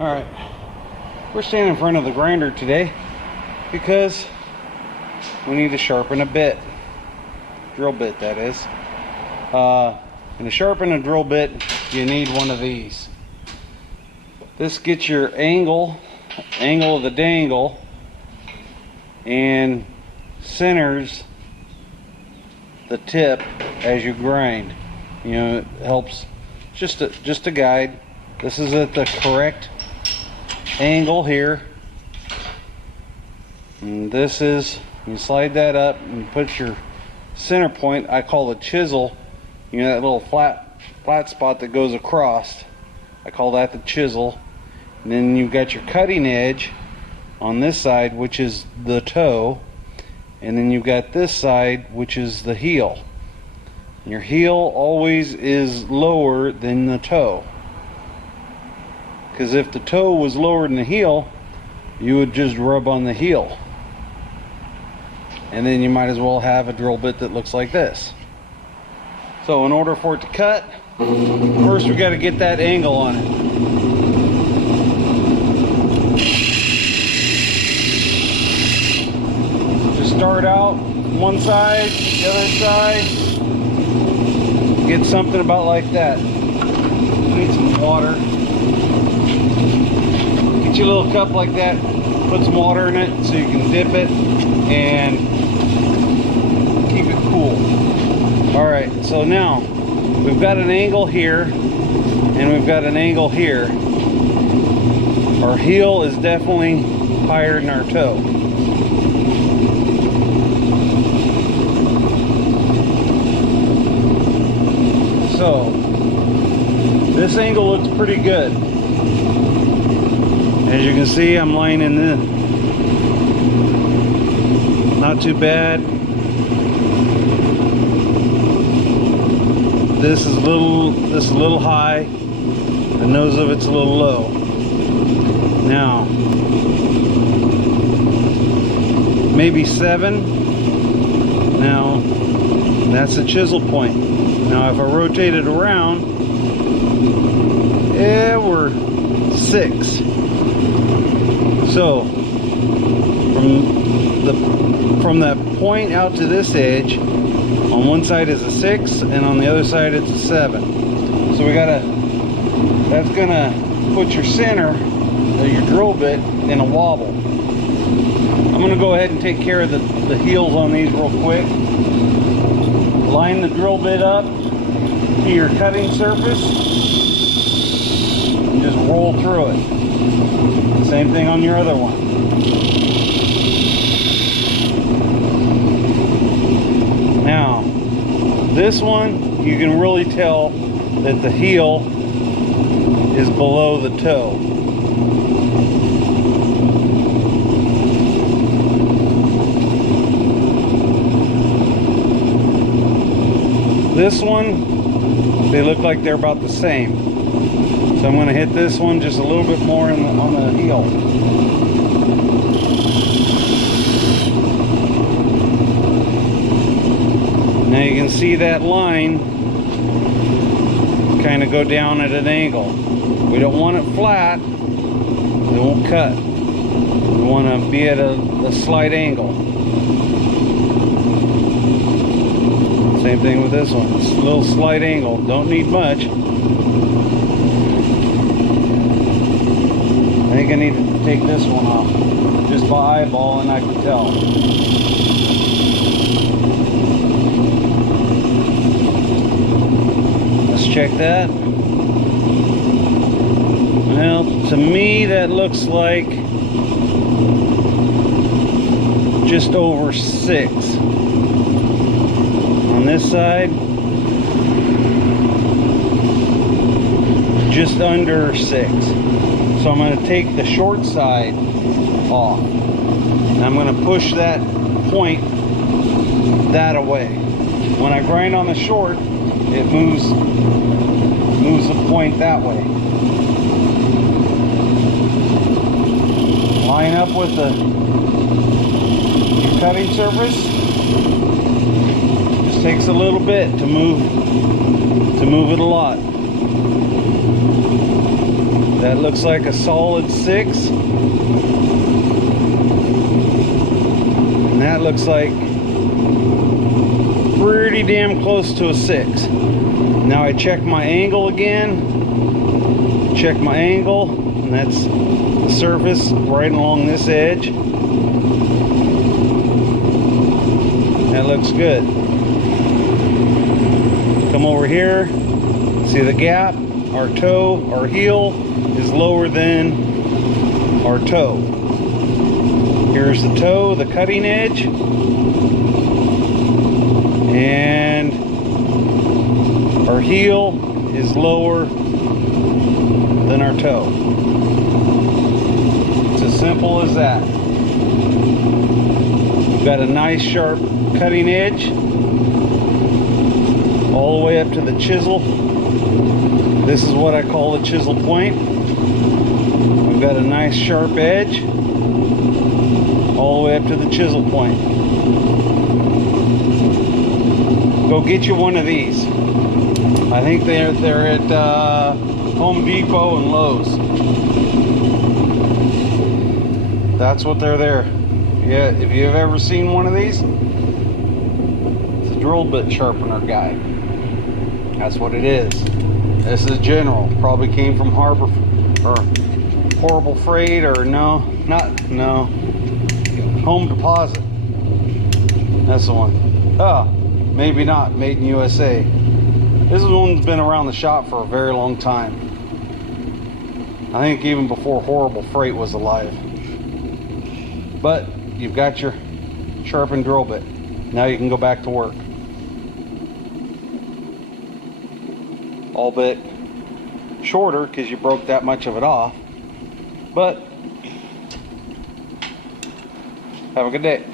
Alright, we're standing in front of the grinder today because we need to sharpen a bit. Drill bit, that is. And to sharpen a drill bit, you need one of these. This gets your angle of the dangle and centers the tip as you grind. You know, it helps, just a guide. This is at the correct angle here, and this is, you slide that up and put your center point. I call the chisel, you know, that little flat spot that goes across, I call that the chisel. And then you've got your cutting edge on this side, which is the toe, and then you've got this side, which is the heel. Your heel always is lower than the toe, because if the toe was lower than the heel, you would just rub on the heel, and then you might as well have a drill bit that looks like this. So in order for it to cut, first we got to get that angle on it. Just start out one side, the other side, get something about like that. Need some water. Get you a little cup like that, put some water in it so you can dip it and keep it cool. Alright, so now we've got an angle here and we've got an angle here. Our heel is definitely higher than our toe. So this angle looks pretty good. As you can see, I'm lying in this. Not too bad. This is a little high. The nose of it's a little low. Now, maybe 7. Now, that's the chisel point. Now, if I rotate it around, yeah, we're 6. So, from that point out to this edge, on one side is a 6, and on the other side it's a 7. So that's gonna put your center, your drill bit, in a wobble. I'm gonna go ahead and take care of the heels on these real quick. Line the drill bit up to your cutting surface and just roll through it. Same thing on your other one. Now, this one, you can really tell that the heel is below the toe. This one, they look like they're about the same. So I'm going to hit this one just a little bit more on the heel. Now you can see that line kind of go down at an angle. We don't want it flat, it won't cut. We want to be at a slight angle. Same thing with this one. It's a little slight angle. Don't need much. I think I need to take this one off. Just by eyeball and I can tell. Let's check that. Well, to me that looks like just over 6. On this side, just under 6. So I'm going to take the short side off. And I'm going to push that point that away. When I grind on the short, it moves the point that way. Line up with the cutting surface. Just takes a little bit to move it a lot. That looks like a solid 6. And that looks like pretty damn close to a 6. Now I check my angle again. Check my angle, and that's the surface right along this edge. That looks good. Come over here. See the gap? Our toe, our heel is lower than our toe. Here's the toe, the cutting edge. And our heel is lower than our toe. It's as simple as that. We've got a nice sharp cutting edge all the way up to the chisel. This is what I call the chisel point. We've got a nice sharp edge all the way up to the chisel point. Go get you one of these. I think they're at Home Depot and Lowe's. That's what they're there. Yeah, if you've ever seen one of these, it's a drill bit sharpener guy. That's what it is. This is General. Probably came from Harbor or Horrible Freight, or no. Home Deposit. That's the one. Oh, maybe not. Made in USA. This one's been around the shop for a very long time. I think even before Horrible Freight was alive. But you've got your sharpened drill bit. Now you can go back to work. All bit shorter because you broke that much of it off. But have a good day.